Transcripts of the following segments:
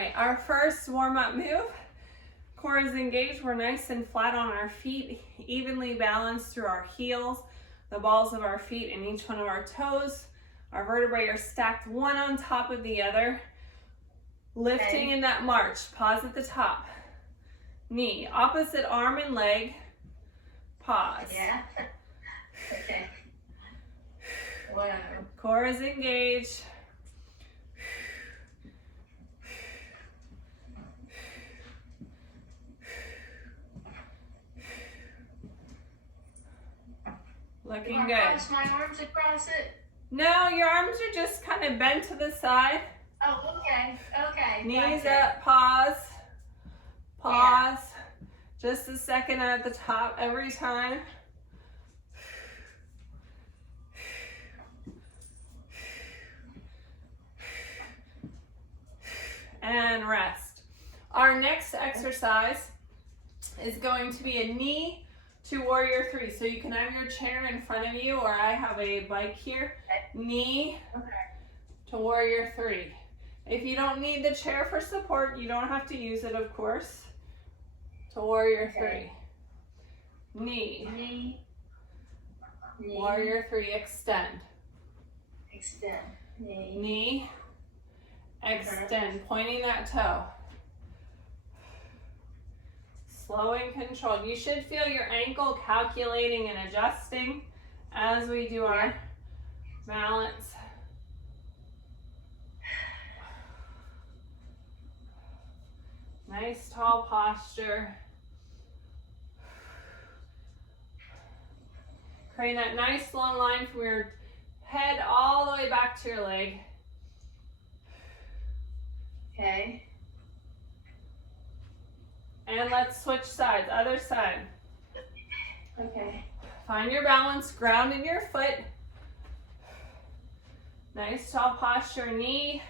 right, our first warm-up move. Core is engaged. We're nice and flat on our feet, evenly balanced through our heels, the balls of our feet and each one of our toes. Our vertebrae are stacked one on top of the other. Lifting in that march. Pause at the top. Knee, opposite arm and leg. Pause. Yeah. Okay. Wow. Core is engaged. Looking good. Cross my arms across it? No, your arms are just kind of bent to the side. Oh, okay. Okay. Knees Gotcha. up, pause. Pause. Yeah. Just a second at the top every time. And rest. Our next exercise is going to be a knee to warrior three. So you can have your chair in front of you, or I have a bike here. Knee to warrior three. If you don't need the chair for support, you don't have to use it, of course. To warrior three. Knee. Warrior three, extend. Extend. Knee. Extend, pointing that toe. Slow and controlled. You should feel your ankle calculating and adjusting as we do our balance. Nice tall posture. Create that nice long line from your head all the way back to your leg. Okay. And let's switch sides, other side. Okay. Find your balance, ground in your foot. Nice tall posture, knee,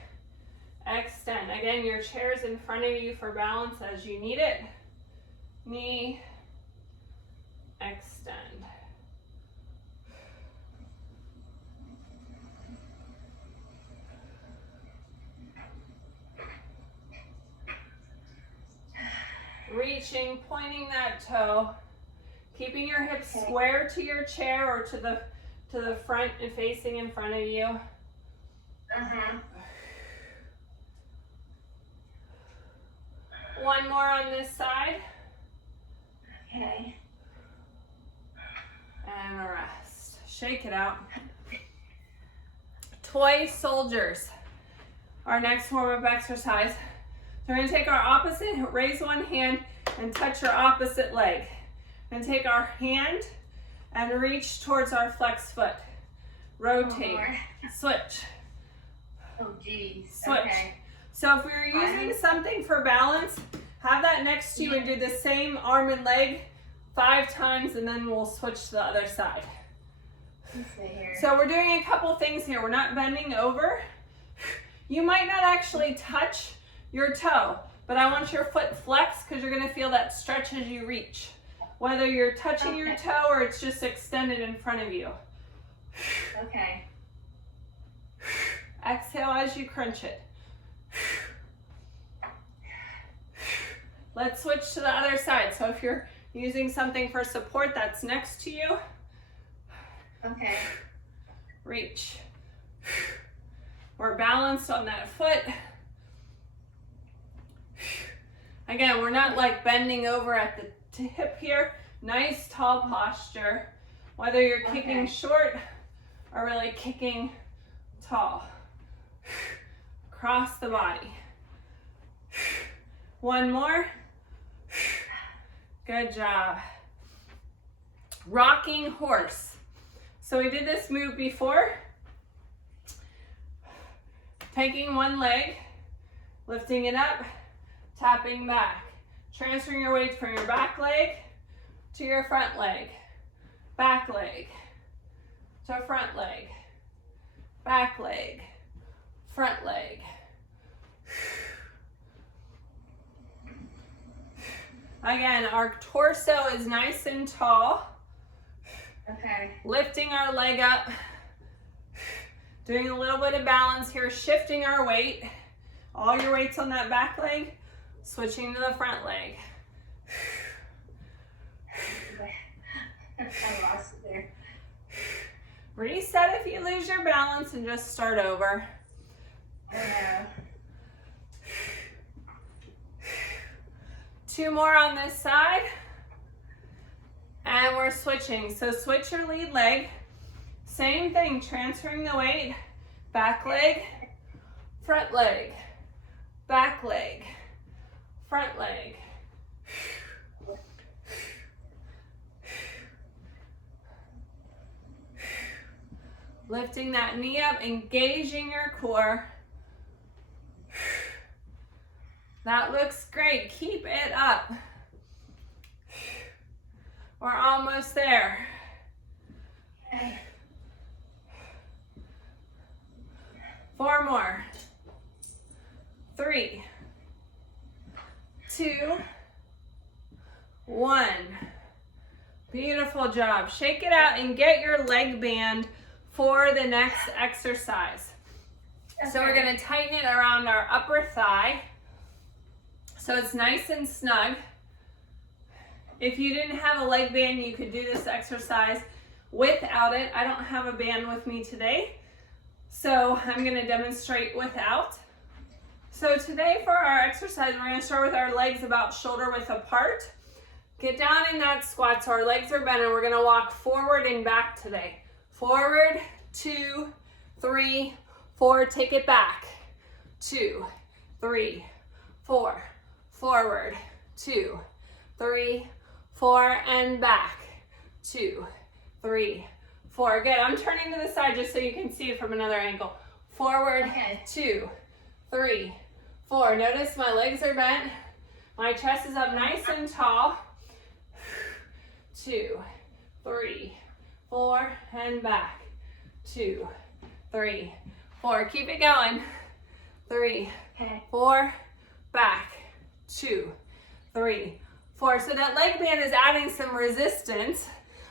extend. Again, your chair's in front of you for balance as you need it. Knee, extend. Reaching, pointing that toe, keeping your hips square to your chair or to the front and facing in front of you. One more on this side. Okay. And a rest. Shake it out. Toy soldiers. Our next warm-up exercise. So we're going to take our opposite, raise one hand and touch your opposite leg. And take our hand and reach towards our flex foot. Rotate. Switch. Oh, geez. Switch. Okay. So if we're using something for balance, have that next to you and do the same arm and leg 5 times, and then we'll switch to the other side. So we're doing a couple things here. We're not bending over. You might not actually touch your toe, but I want your foot flexed because you're going to feel that stretch as you reach. Whether you're touching your toe or it's just extended in front of you. Okay. Exhale as you crunch it. Let's switch to the other side. So if you're using something for support that's next to you, okay. Reach. We're balanced on that foot. Again, we're not like bending over at the hip here. Nice tall posture. Whether you're kicking short or really kicking tall. Across the body. One more. Good job. Rocking horse. So we did this move before. Taking one leg, lifting it up, tapping back. Transferring your weight from your back leg to your front leg. Back leg to front leg. Back leg, front leg. Again, our torso is nice and tall. Okay. Lifting our leg up. Doing a little bit of balance here, shifting our weight All your weight's on that back leg, switching to the front leg. I lost it there. Reset if you lose your balance and just start over. Yeah. 2 more on this side. And we're switching. So switch your lead leg. Same thing, transferring the weight. Back leg, front leg, back leg, front leg. Lifting that knee up, engaging your core. That looks great. Keep it up. We're almost there. Okay. 4 more. 3, 2, 1. Beautiful job. Shake it out and get your leg band for the next exercise. Okay. So we're going to tighten it around our upper thigh so it's nice and snug. If you didn't have a leg band, you could do this exercise without it. I don't have a band with me today, so I'm going to demonstrate without. So today for our exercise, we're going to start with our legs about shoulder width apart. Get down in that squat so our legs are bent, and we're going to walk forward and back today. Forward, 2, 3, 4, take it back. 2, 3, 4, forward, 2, 3, 4, and back. 2, 3, 4. Good. I'm turning to the side just so you can see it from another angle. Forward, Okay. 2, 3, 4. Notice my legs are bent. My chest is up nice and tall. 2, 3, 4, and back. 2, 3, 4. Keep it going. 3, Okay. 4, back. 2, 3, 4. So that leg band is adding some resistance.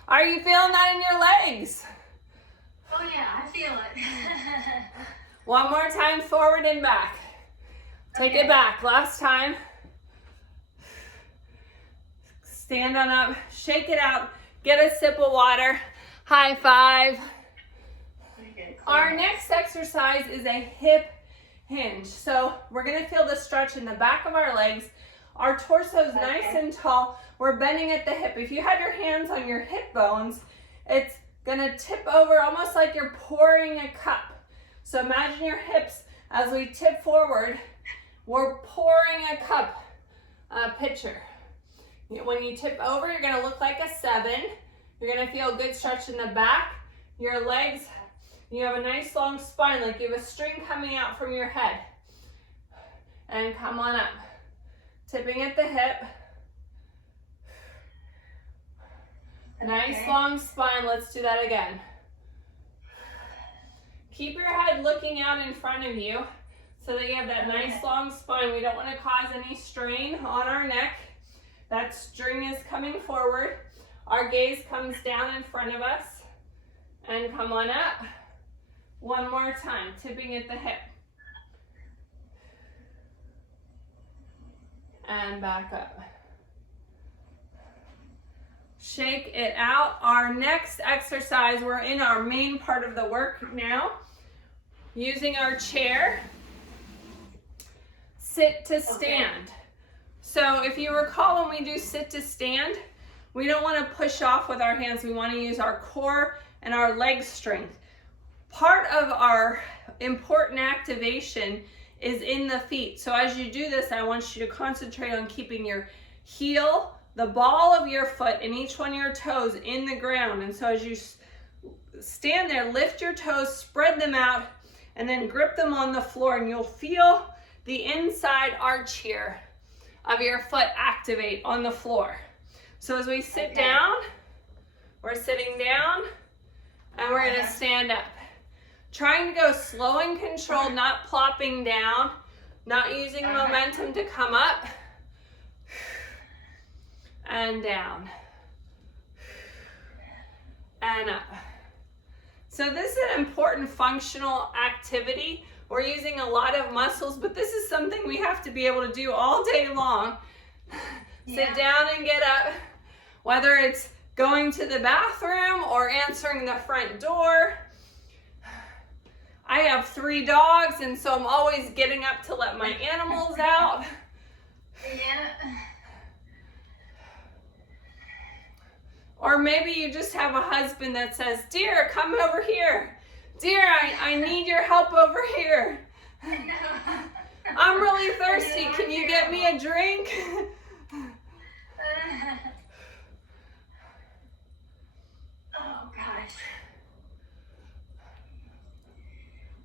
Are you feeling that in your legs? Oh yeah, I feel it. One more time, forward and back. Take Okay. it back. Last time. Stand on up, shake it out, get a sip of water. High five. Our next exercise is a hip hinge. So we're gonna feel the stretch in the back of our legs. Our torso is nice and tall. We're bending at the hip. If you had your hands on your hip bones, it's gonna tip over almost like you're pouring a cup. So imagine your hips as we tip forward, we're pouring a cup, a pitcher. When you tip over, you're gonna look like a 7. You're gonna feel a good stretch in the back. Your legs, you have a nice long spine, like you have a string coming out from your head. And come on up. Tipping at the hip. Nice long spine, let's do that again. Keep your head looking out in front of you so that you have that nice long spine. We don't want to cause any strain on our neck. That string is coming forward. Our gaze comes down in front of us. And come on up. One more time, tipping at the hip. And back up. Shake it out. Our next exercise, we're in our main part of the work now. Using our chair. Sit to stand. Okay. So if you recall, when we do sit to stand, we don't want to push off with our hands. We want to use our core and our leg strength. Part of our important activation is in the feet. So as you do this, I want you to concentrate on keeping your heel, the ball of your foot, and each one of your toes in the ground. And so as you stand there, lift your toes, spread them out, and then grip them on the floor, and you'll feel the inside arch here of your foot activate on the floor. So as we sit down, we're sitting down, and we're gonna stand up. Trying to go slow and controlled, not plopping down, not using momentum to come up and down and up. So this is an important functional activity We're using a lot of muscles, but this is something we have to be able to do all day long. Sit down and get up, whether it's going to the bathroom or answering the front door. I have 3 dogs, and so I'm always getting up to let my animals out. Yeah. Or maybe you just have a husband that says, "Dear, come over here. Dear, I need your help over here. I'm really thirsty. Can you get me a drink?" Oh gosh.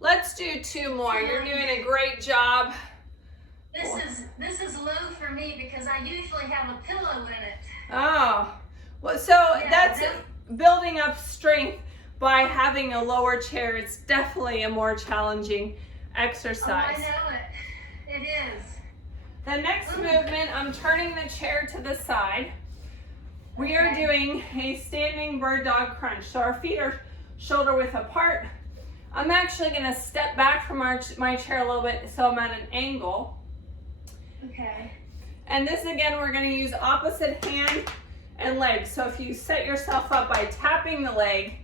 Let's do 2 more. You're doing a great job. This is low for me because I usually have a pillow in it. Oh, well, so that's building up strength by having a lower chair. It's definitely a more challenging exercise. Oh, I know it. It is. The next movement, I'm turning the chair to the side. We are doing a standing bird dog crunch. So our feet are shoulder width apart. I'm actually going to step back from my chair a little bit so I'm at an angle. Okay. And this again, we're going to use opposite hand and leg. So if you set yourself up by tapping the leg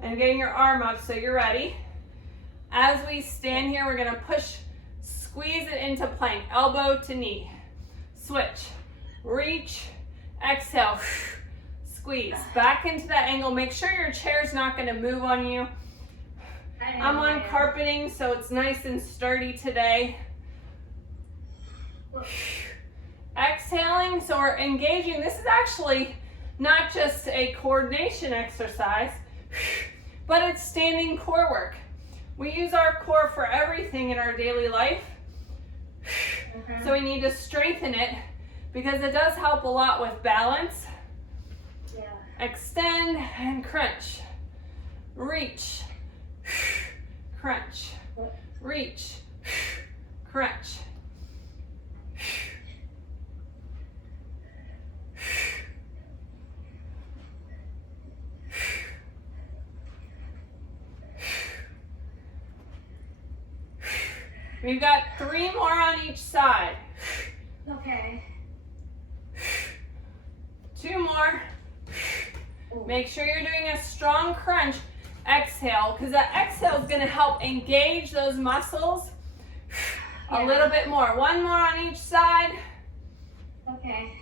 and getting your arm up so you're ready. As we stand here, we're going to squeeze it into plank, elbow to knee. Switch, reach, exhale, squeeze. Back into that angle. Make sure your chair's not going to move on you. I'm on carpeting, so it's nice and sturdy today. Exhaling, so we're engaging. This is actually not just a coordination exercise, but it's standing core work. We use our core for everything in our daily life. So we need to strengthen it because it does help a lot with balance. Yeah. Extend and crunch. Reach. Crunch. Reach. Crunch. We've got 3 more on each side. Okay. 2 more. Make sure you're doing a strong crunch. Exhale, because that exhale is going to help engage those muscles a little bit more. 1 more on each side. Okay.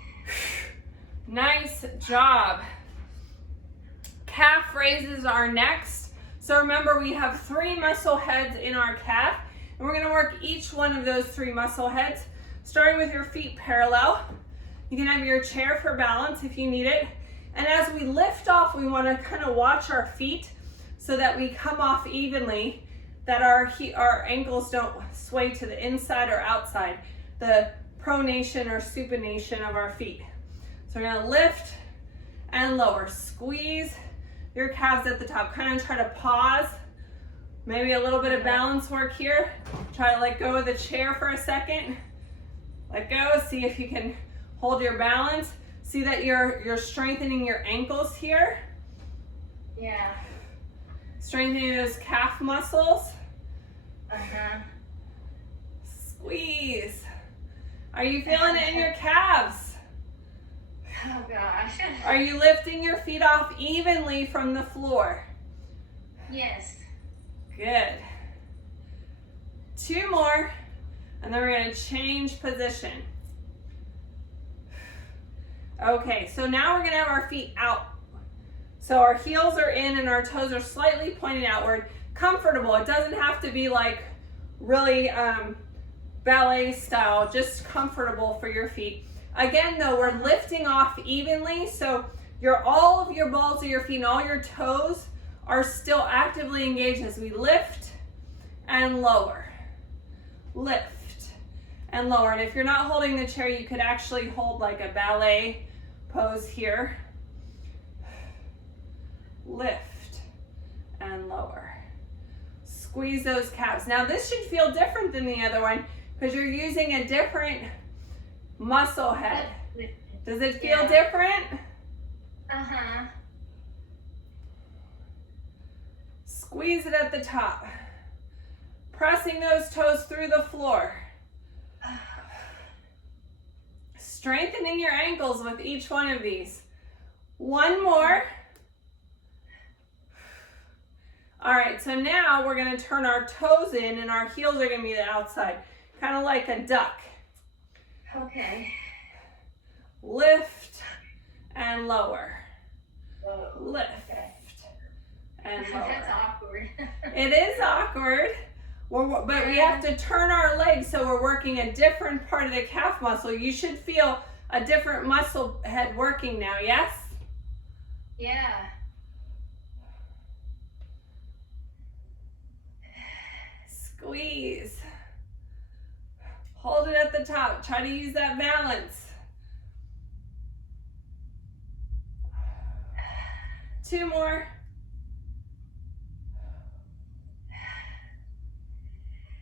Nice job. Calf raises are next. So remember, we have 3 muscle heads in our calf, and we're going to work each one of those 3 muscle heads, starting with your feet parallel. You can have your chair for balance if you need it. And as we lift off, we want to kind of watch our feet so that we come off evenly, that our ankles don't sway to the inside or outside, the pronation or supination of our feet. So we're going to lift and lower. Squeeze your calves at the top. Kind of try to pause. Maybe a little bit of balance work here. Try to let go of the chair for a second. Let go. See if you can hold your balance. See that you're strengthening your ankles here. Yeah. Strengthening those calf muscles. Uh-huh. Squeeze. Are you feeling it in your calves? Oh gosh. Are you lifting your feet off evenly from the floor? Yes. Good. 2 more, and then we're going to change position. Okay, so now we're going to have our feet out. So our heels are in and our toes are slightly pointing outward. Comfortable. It doesn't have to be like really ballet style, just comfortable for your feet. Again, though, we're lifting off evenly, so all of your balls of your feet and all your toes are still actively engaged as we lift and lower. Lift and lower. And if you're not holding the chair, you could actually hold like a ballet pose here. Lift and lower. Squeeze those calves. Now this should feel different than the other one because you're using a different muscle head. Does it feel different? Uh-huh. Squeeze it at the top. Pressing those toes through the floor. Strengthening your ankles with each one of these. One more. All right, so now we're gonna turn our toes in and our heels are gonna be the outside, kind of like a duck. Okay. Lift and lower. Whoa. Lift and lower. That's awkward. It is awkward, but we have to turn our legs so we're working a different part of the calf muscle. You should feel a different muscle head working now, yes? Yeah. Squeeze. Hold it at the top. Try to use that balance. 2 more.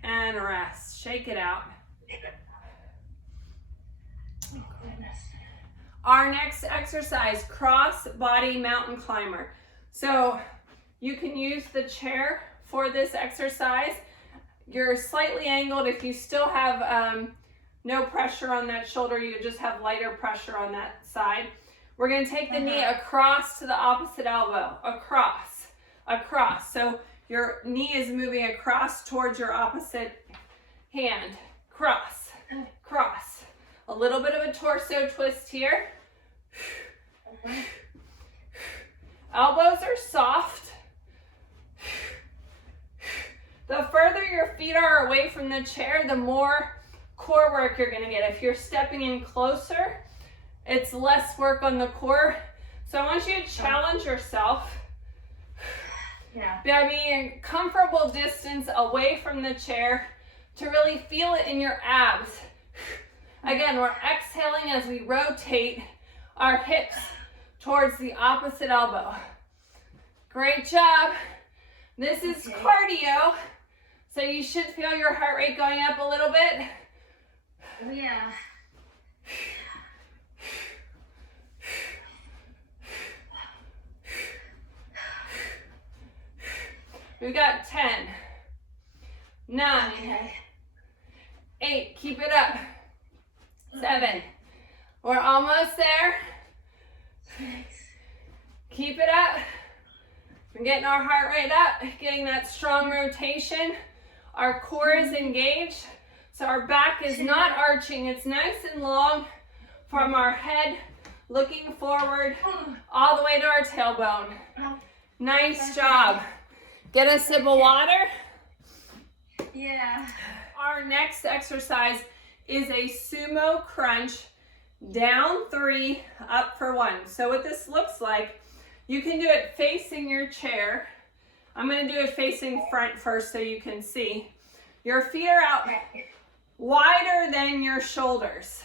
And rest. Shake it out. Oh, goodness. Our next exercise, cross body mountain climber. So you can use the chair for this exercise. You're slightly angled. If you still have no pressure on that shoulder, you just have lighter pressure on that side. We're going to take the knee across to the opposite elbow, across, across. So your knee is moving across towards your opposite hand. Cross, cross. A little bit of a torso twist here. Elbows are soft. The further your feet are away from the chair, the more core work you're going to get. If you're stepping in closer, it's less work on the core. So I want you to challenge yourself by being a comfortable distance away from the chair to really feel it in your abs. Again, we're exhaling as we rotate our hips towards the opposite elbow. Great job. This is cardio, so you should feel your heart rate going up a little bit. Yeah. We got 10, 9, 8, keep it up, 7, we're almost there, 6, keep it up, we're getting our heart rate up, getting that strong rotation, our core is engaged, so our back is not arching, it's nice and long from our head, looking forward, all the way to our tailbone. Nice job. Get a sip of water. Yeah. Our next exercise is a Sumo Crunch, down 3, up for 1. So what this looks like, you can do it facing your chair. I'm going to do it facing front first so you can see. Your feet are out wider than your shoulders.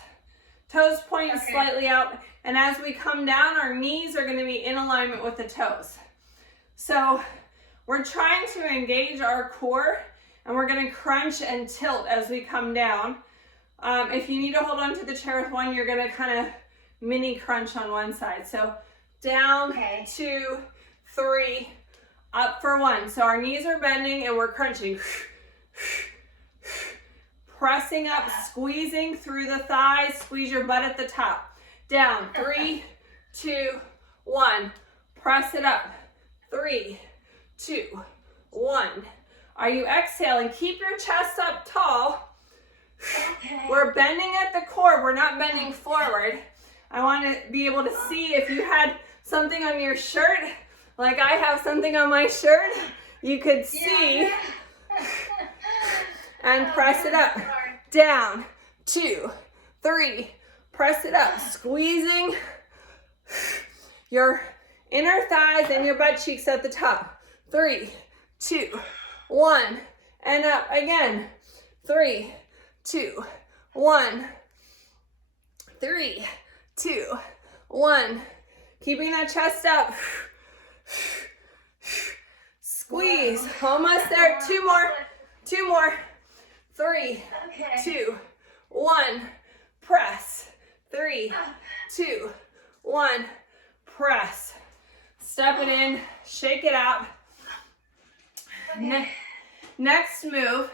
Toes pointing slightly out. And as we come down, our knees are going to be in alignment with the toes. So we're trying to engage our core, and we're going to crunch and tilt as we come down. If you need to hold on to the chair with one, you're going to kind of mini crunch on one side. So down, 2, 3, up for 1. So our knees are bending and we're crunching. Pressing up, squeezing through the thighs, squeeze your butt at the top. Down, 3, 2, 1. Press it up. 3, 2, 1. Are you exhaling? Keep your chest up tall. We're bending at the core. We're not bending forward. I want to be able to see if you had something on your shirt, like I have something on my shirt, you could see. And press it up. Down, 2, 3. Press it up. Squeezing your inner thighs and your butt cheeks at the top. 3, 2, 1, and up again. 3, 2, 1, 3, 2, 1. Keeping that chest up. Squeeze. Almost there. 2 more. 2 more. 3, 2, 1. Press. 3, 2, 1. Press. Step it in. Shake it out. Next move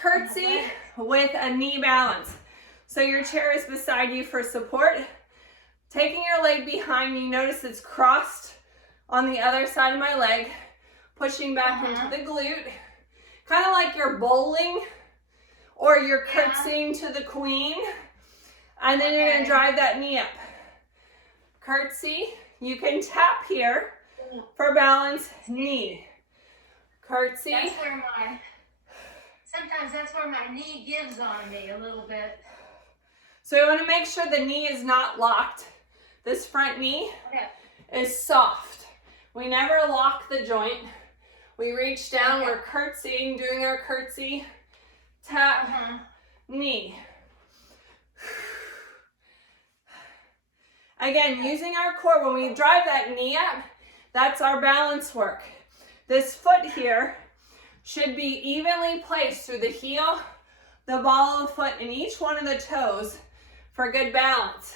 curtsy with a knee balance. So your chair is beside you for support. Taking your leg behind me, notice it's crossed on the other side of my leg, pushing back into the glute, kind of like you're bowling or you're curtsying to the queen, and then you're gonna drive that knee up. Curtsy, you can tap here for balance, knee. Curtsy. Sometimes that's where my knee gives on me a little bit. So you wanna make sure the knee is not locked. This front knee is soft. We never lock the joint. We reach down, we're curtsying, doing our curtsy, tap, knee. Again, using our core, when we drive that knee up, that's our balance work. This foot here should be evenly placed through the heel, the ball of the foot, and each one of the toes for good balance.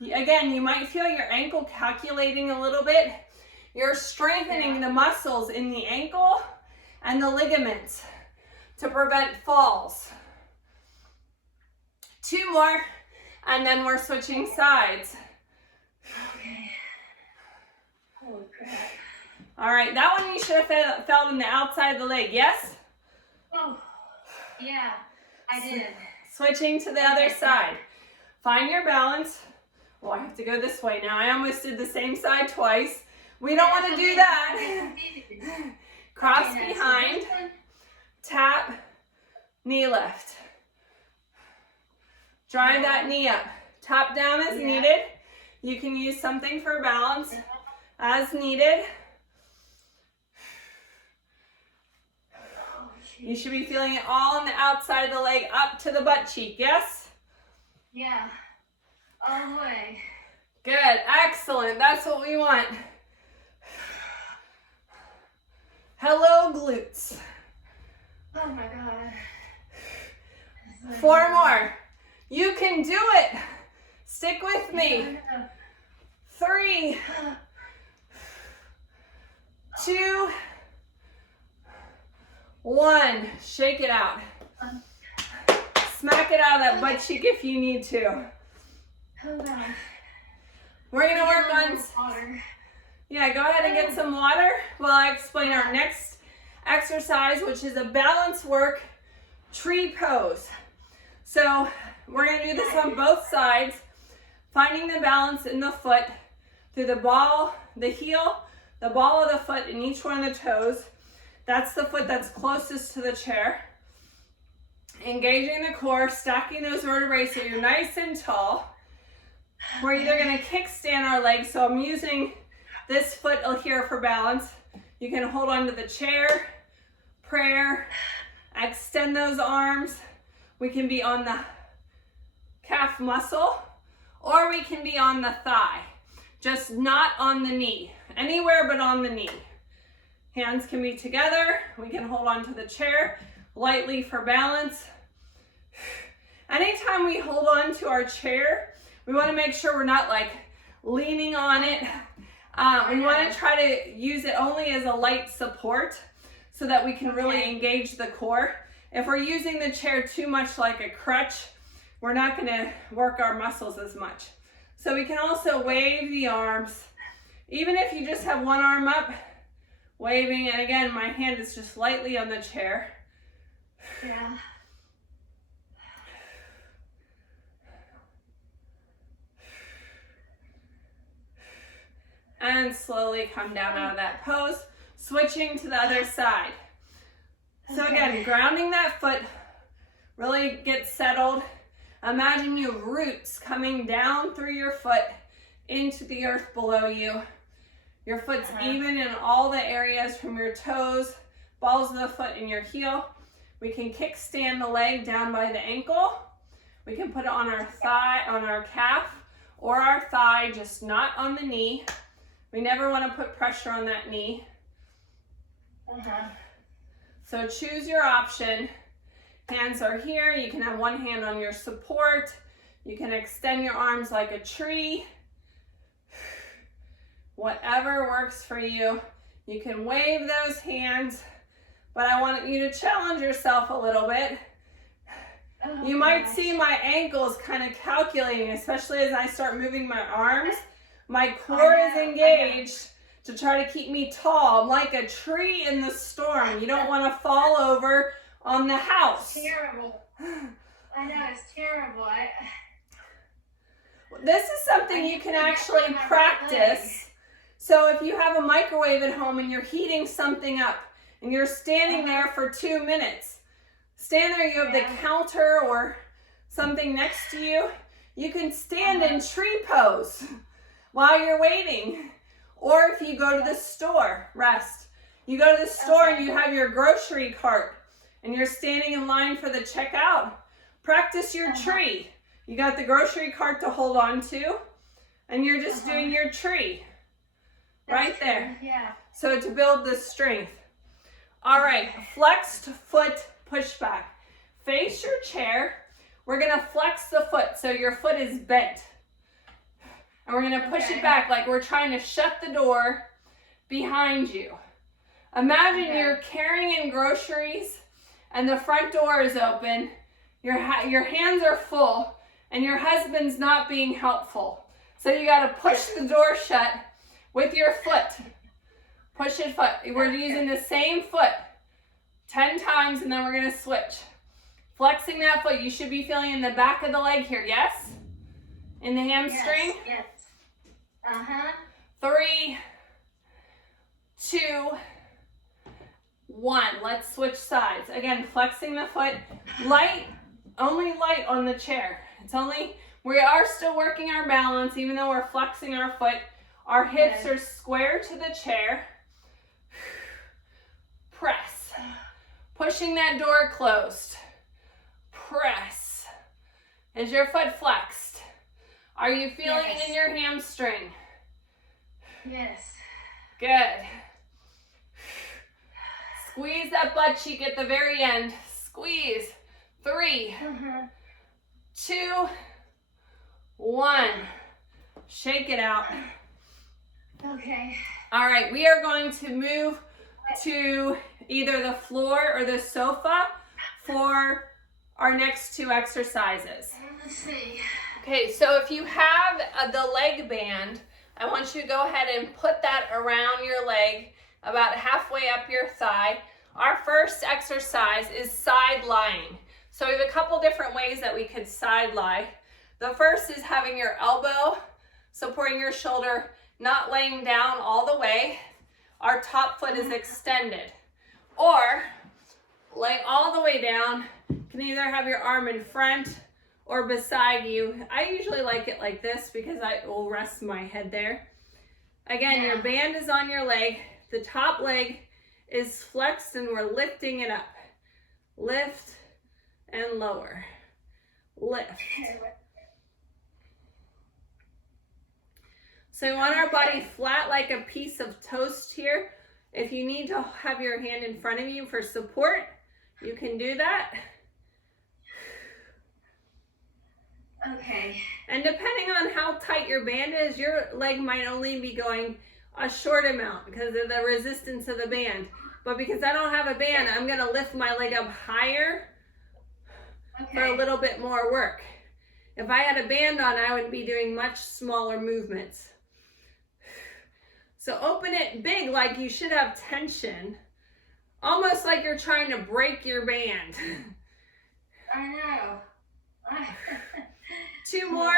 Again, you might feel your ankle calculating a little bit. You're strengthening the muscles in the ankle and the ligaments to prevent falls. 2 more, and then we're switching sides. Okay. Holy crap. All right, that one you should have felt in the outside of the leg, yes? Oh, yeah, I did. Switching to the other side. Find your balance. Well, I have to go this way now. I almost did the same side twice. We don't want to do that. Cross behind, tap, knee lift. Drive that knee up. Tap down as needed. You can use something for balance as needed. You should be feeling it all on the outside of the leg up to the butt cheek, yes? Yeah, all the way. Good, excellent, that's what we want. Hello, glutes. Oh my God. 4 more. You can do it. Stick with me. 3, 2, 1. Shake it out. Smack it out of that butt cheek if you need to. Hold on. We're gonna work on, water. yeah, go ahead and get some water while I explain our next exercise, which is a balance work tree pose. So we're gonna do this on both sides, finding the balance in the foot through the ball, the heel, the ball of the foot, and each one of the toes. That's the foot that's closest to the chair. Engaging the core, stacking those vertebrae so you're nice and tall. We're either gonna kickstand our legs, so I'm using this foot here for balance. You can hold onto the chair, prayer, extend those arms. We can be on the calf muscle, or we can be on the thigh, just not on the knee, anywhere but on the knee. Hands can be together. We can hold onto the chair lightly for balance. Anytime we hold on to our chair, we want to make sure we're not like leaning on it. We want to try to use it only as a light support so that we can really engage the core. If we're using the chair too much like a crutch, we're not going to work our muscles as much. So we can also wave the arms. Even if you just have one arm up, waving, and again, my hand is just lightly on the chair. Yeah. And slowly come down out of that pose, switching to the other side. So again, grounding that foot, really get settled. Imagine you have roots coming down through your foot into the earth below you. Your foot's even in all the areas from your toes, balls of the foot, and your heel. We can kickstand the leg down by the ankle. We can put it on our thigh, on our calf, or our thigh, just not on the knee. We never want to put pressure on that knee. So choose your option. Hands are here. You can have one hand on your support. You can extend your arms like a tree. Whatever works for you. You can wave those hands, but I want you to challenge yourself a little bit. Oh, You might gosh. see my ankles kind of calculating, especially as I start moving my arms. My core is engaged to try to keep me tall. I'm like a tree in the storm. You don't want to fall over on the house. It's terrible. I know, it's terrible. This is something you can actually practice. So if you have a microwave at home and you're heating something up and you're standing there for 2 minutes, stand there, you have the counter or something next to you, you can stand in tree pose while you're waiting. Or if you go to the store, rest. You go to the store and you have your grocery cart and you're standing in line for the checkout, practice your tree. You got the grocery cart to hold on to and you're just doing your tree right there. Yeah. So to build the strength. All right, flexed foot pushback. Face your chair. We're gonna flex the foot so your foot is bent. And we're gonna push it back like we're trying to shut the door behind you. Imagine you're carrying in groceries and the front door is open. Your hands are full and your husband's not being helpful. So you gotta push the door shut with your foot. Push it foot. We're using the same foot 10 times and then we're gonna switch. Flexing that foot. You should be feeling in the back of the leg here, yes? In the hamstring? Yes. 3, 2, 1. Let's switch sides. Again, flexing the foot. Light, only light on the chair. We are still working our balance even though we're flexing our foot. Our hips are square to the chair. Press. Pushing that door closed. Press. Is your foot flexed? Are you feeling it in your hamstring? Yes. Good. Squeeze that butt cheek at the very end. Squeeze. 3, 2, 1. Shake it out. Okay. All right, we are going to move to either the floor or the sofa for our next 2 exercises. Let's see. Okay, so if you have the leg band, I want you to go ahead and put that around your leg, about halfway up your thigh. Our first exercise is side lying. So we have a couple different ways that we could side lie. The first is having your elbow supporting your shoulder, not laying down all the way. Our top foot is extended. Or lay all the way down. You can either have your arm in front or beside you. I usually like it like this because I will rest my head there. Again, your band is on your leg. The top leg is flexed and we're lifting it up. Lift and lower. Lift. So we want our body flat like a piece of toast here. If you need to have your hand in front of you for support, you can do that. Okay. And depending on how tight your band is, your leg might only be going a short amount because of the resistance of the band. But because I don't have a band, I'm gonna lift my leg up higher for a little bit more work. If I had a band on, I would be doing much smaller movements. So open it big like you should have tension, almost like you're trying to break your band. I know. 2 more.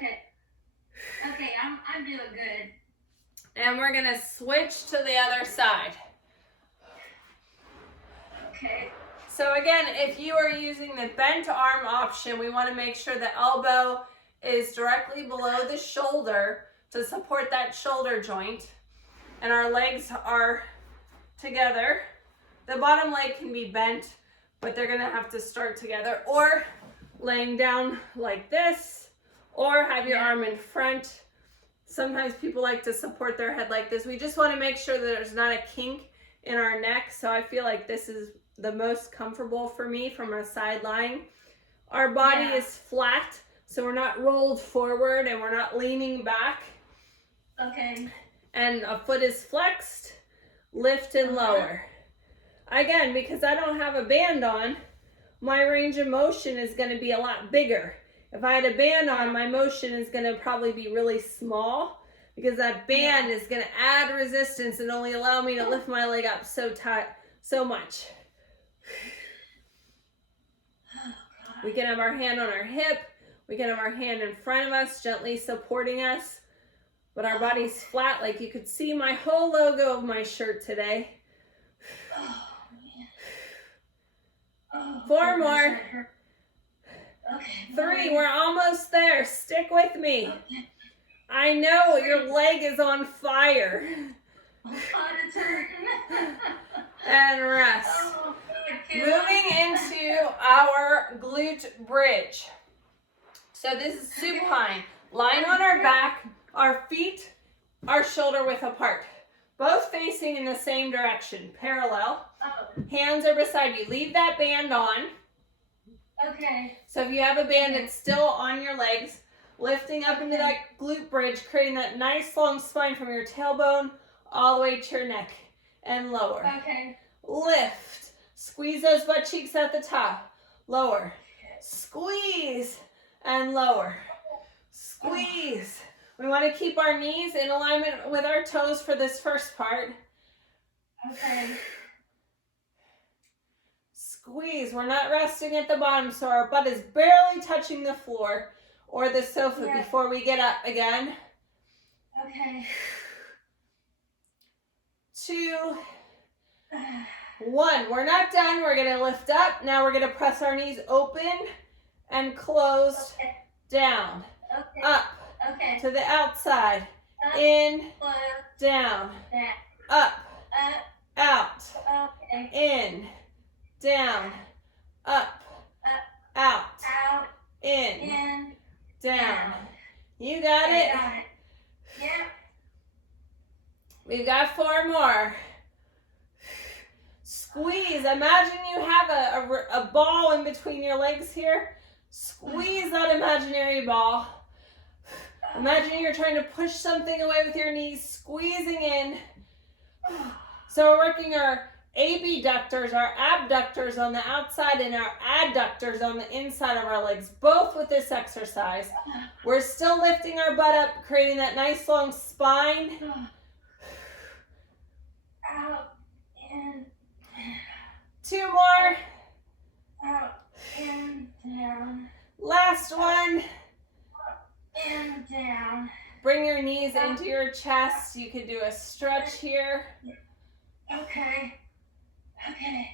Okay, I'm doing good. And we're gonna switch to the other side. Okay. So again, if you are using the bent arm option, we want to make sure the elbow is directly below the shoulder to support that shoulder joint. And our legs are together. The bottom leg can be bent, but they're gonna have to start together, or laying down like this, or have your arm in front. Sometimes people like to support their head like this. We just want to make sure that there's not a kink in our neck. So I feel like this is the most comfortable for me from a side lying. Our body is flat, so we're not rolled forward and we're not leaning back. Okay. And a foot is flexed, lift and lower. again, because I don't have a band on, my range of motion is going to be a lot bigger. If I had a band on, my motion is going to probably be really small because that band is going to add resistance and only allow me to lift my leg up so much. We can have our hand on our hip. We can have our hand in front of us, gently supporting us. But our body's flat, like you could see my whole logo of my shirt today. Oh, man. Oh, 4 more. Okay. 3, we're almost there. Stick with me. Okay. I know your leg is on fire. It's hurting. And rest. Oh, Moving into our glute bridge. So this is supine. Lying on our back, our feet are shoulder width apart. Both facing in the same direction, parallel. Hands are beside you. Leave that band on. Okay. So if you have a band, it's still on your legs. Lifting up into that glute bridge, creating that nice long spine from your tailbone all the way to your neck and lower. Okay. Lift. Squeeze those butt cheeks at the top. Lower. Squeeze and lower. Squeeze. We want to keep our knees in alignment with our toes for this first part. Okay. Squeeze. We're not resting at the bottom, so our butt is barely touching the floor or the sofa before we get up again. Okay. 2, 1. We're not done. We're going to lift up. Now we're going to press our knees open and closed down. Okay. Up. Okay. To the outside. Up, In. close, Down. back, Up. up, Out. okay, In. Down. Up. Out. out, In. in, Down. You got it? got it. Yep. We've got 4 more. Squeeze. Imagine you have a ball in between your legs here. Squeeze that imaginary ball. Imagine you're trying to push something away with your knees, squeezing in. So we're working our abductors, our abductors on the outside and our adductors on the inside of our legs, both with this exercise. We're still lifting our butt up, creating that nice long spine. Out, in, 2 more. out, in, down, Last one. in, down. Bring your knees into your chest. You could do a stretch here. Okay. Okay.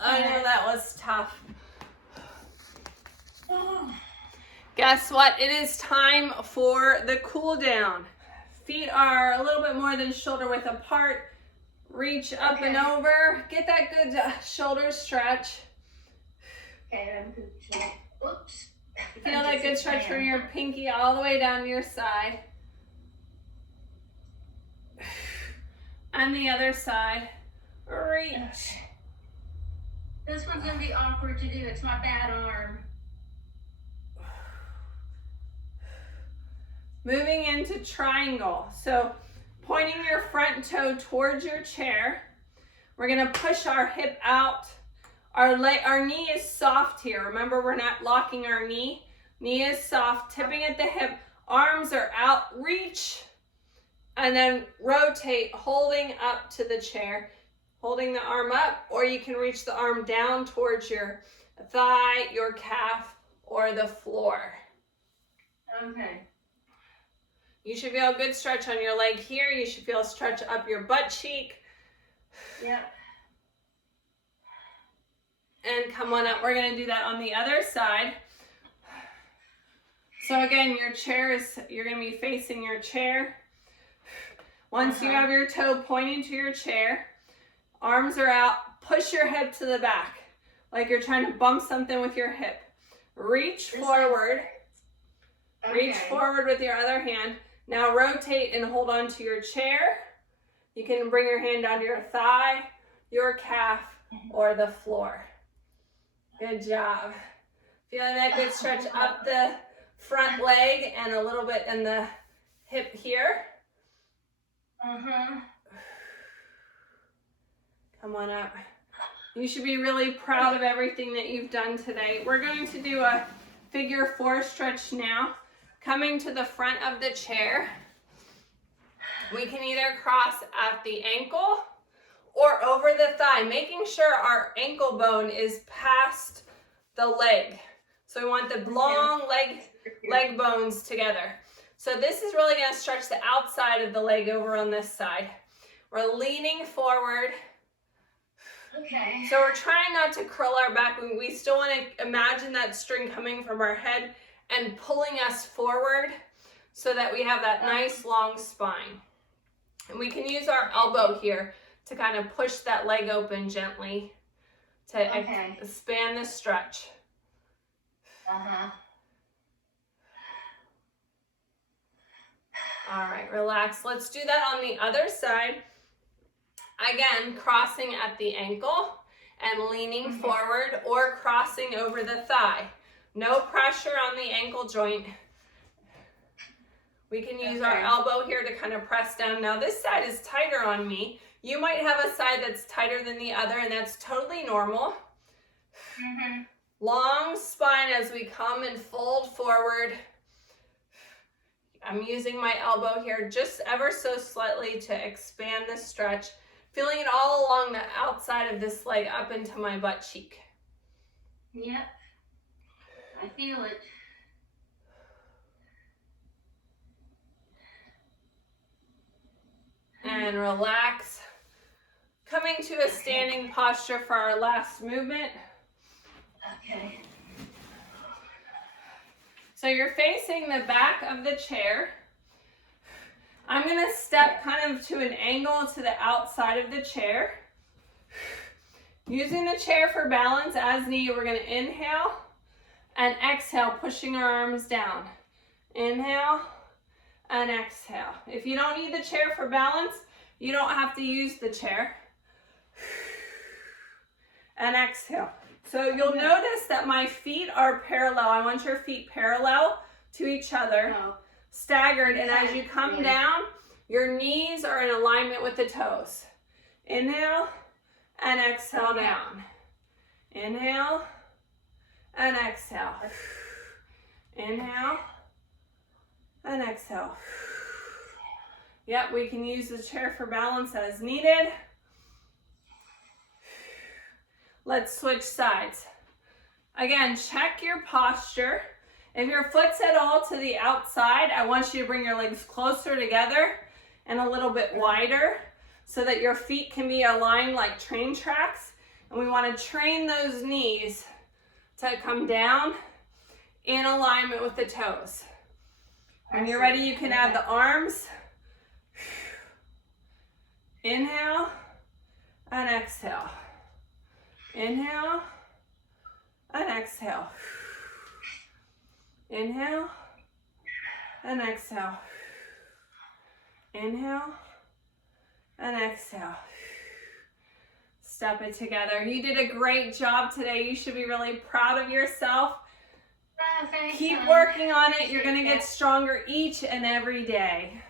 I know that was tough. Oh. Guess what? It is time for the cool down. Feet are a little bit more than shoulder width apart. Reach up and over. Get that good shoulder stretch. Okay, I'm good. Oops. Feel that good stretch from your pinky all the way down your side. And the other side. Reach. This one's going to be awkward to do. It's my bad arm. Moving into triangle. So pointing your front toe towards your chair. We're going to push our hip out. Our knee is soft here. Remember, we're not locking our knee. Knee is soft, tipping at the hip. Arms are out. Reach. And then rotate, holding up to the chair. Holding the arm up, or you can reach the arm down towards your thigh, your calf, or the floor. Okay. You should feel a good stretch on your leg here. You should feel a stretch up your butt cheek. Yep. And come on up. We're going to do that on the other side. So again, your chair is, you're going to be facing your chair. Once you have your toe pointing to your chair, arms are out, push your hip to the back, like you're trying to bump something with your hip. Reach forward. Reach forward with your other hand. Now rotate and hold on to your chair. You can bring your hand down to your thigh, your calf, or the floor. Good job. Feeling that good stretch up the front leg and a little bit in the hip here. Come on up. You should be really proud of everything that you've done today. We're going to do a figure 4 stretch now. Coming to the front of the chair, we can either cross at the ankle or over the thigh, making sure our ankle bone is past the leg. So we want the long leg bones together. So this is really going to stretch the outside of the leg over on this side. We're leaning forward. Okay. So we're trying not to curl our back. We still want to imagine that string coming from our head and pulling us forward so that we have that nice long spine. And we can use our elbow here to kind of push that leg open gently to expand the stretch. All right, relax. Let's do that on the other side. Again, crossing at the ankle and leaning forward or crossing over the thigh. No pressure on the ankle joint. We can use our elbow here to kind of press down. Now this side is tighter on me. You might have a side that's tighter than the other, and that's totally normal. Long spine as we come and fold forward. I'm using my elbow here just ever so slightly to expand the stretch. Feeling it all along the outside of this leg up into my butt cheek. Yep. I feel it. And relax. Coming to a standing posture for our last movement. Okay. So you're facing the back of the chair. I'm going to step kind of to an angle to the outside of the chair. Using the chair for balance as needed, we're going to inhale and exhale, pushing our arms down. Inhale and exhale. If you don't need the chair for balance, you don't have to use the chair. And exhale. So you'll notice that my feet are parallel. I want your feet parallel to each other, staggered, and as you come down, your knees are in alignment with the toes. Inhale and exhale down. Inhale and exhale. Inhale and exhale. Yep, we can use the chair for balance as needed. Let's switch sides. Again, check your posture. If your foot's at all to the outside, I want you to bring your legs closer together and a little bit wider so that your feet can be aligned like train tracks. And we want to train those knees to come down in alignment with the toes. When you're ready, you can add the arms. Inhale and exhale. Inhale and exhale. Inhale and exhale. Inhale and exhale. Step it together. You did a great job today. You should be really proud of yourself. Keep working on it. You're going to get stronger each and every day.